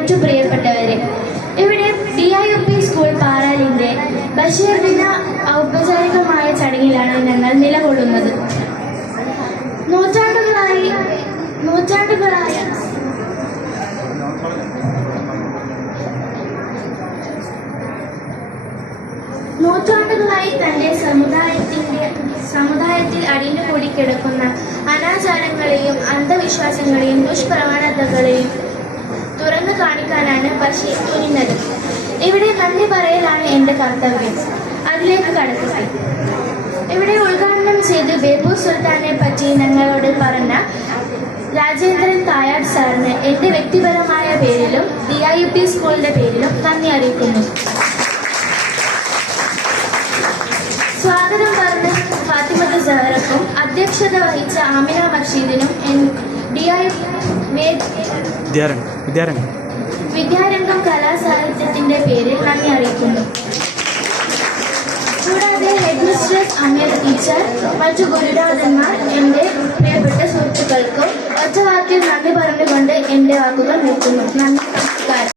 മറ്റു പ്രിയപ്പെട്ടവരെ ഇവിടെ D I U P school പാറാലിന്റെ Basheer ദിന ഔപചാരികമായ ചടങ്ങിലാണ് ഞങ്ങൾ നിലകൊള്ളുന്നത്. നൂറ്റാണ്ടുകളായി നൂറ്റാണ്ടുകളായി നൂറ്റാണ്ടുകളായി തന്റെ സമുദായത്തിന്റെ സമുദായത്തിൽ അടിഞ്ഞുകൂടി കിടക്കുന്ന അനാചാരങ്ങളെയും അന്ധവിശ്വാസങ്ങളെയും ദുഷ്പ്രവണതകളെയും തുറന്നു പക്ഷേ തുനിഞ്ഞത് ഇവിടെ നന്ദി പറയലാണ് എന്റെ കർത്തവ്യം. അതിലേക്ക് കടക്കുക ഇവിടെ ഉദ്ഘാടനം ചെയ്ത് ബേബു സുൽത്താനെ പറ്റി ഞങ്ങളോട് പറഞ്ഞ രാജേന്ദ്രൻ തായാട് സാറിന് എന്റെ വ്യക്തിപരമായ പേരിലും ഡി ഐ യു പി സ്കൂളിന്റെ പേരിലും നന്ദി അറിയിക്കുന്നു. സ്വാഗതം പറഞ്ഞ ഫാത്തിമത്ത് സഹറക്കും അധ്യക്ഷത വഹിച്ച ആമിന മഷീദിനും ഡി ഐ വിദ്യാരംഗം വിദ്യാരംഗം വിദ്യാരംഗം കലാസാഹിത്യത്തിന്റെ പേരിൽ നന്ദി അറിയിക്കുന്നു. കൂടാതെ ഹെഡ് മിസ്ട്രസ് അമീർ ടീച്ചർ മറ്റു ഗുരുനാഥന്മാർ എന്റെ പ്രിയപ്പെട്ട സുഹൃത്തുക്കൾക്കും ഒറ്റവാക്കിൽ നന്ദി പറഞ്ഞുകൊണ്ട് എന്റെ വാക്കുകൾ നിർത്തുന്നു. നന്ദി നമസ്കാരം.